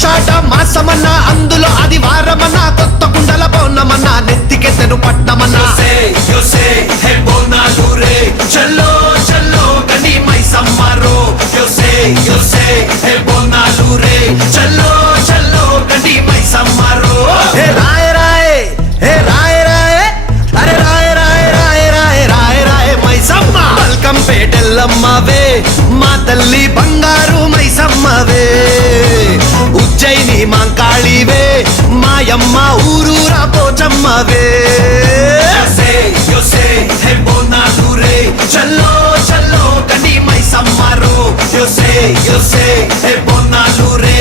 ఆషాఢ మాసమన్నా అందులో ఆదివారమన్నా కొత్త కుండల పౌర్ణమన్నా నెత్తికెత్తెను పట్నమన్నా చల్లో చల్లో గని మైసమ్మరో బోనాలు రే చల్లో చల్లో గని మైసమ్మరో హే రాయ రాయ హే రాయ రాయ అరే రాయ రాయ రాయ రాయ రాయ రాయ మైసమ్మ వెల్కమ్ పేటెల్లమ్మవే మా తల్లి బంగారు మైసమ్మవే ఉజ్జయిని మాంకాళివే మాయమ్మ ఊరూరా పోచమ్మవే బోనాలు రే చల్లో చల్లో గని మైసమ్మరో బోనాలు రే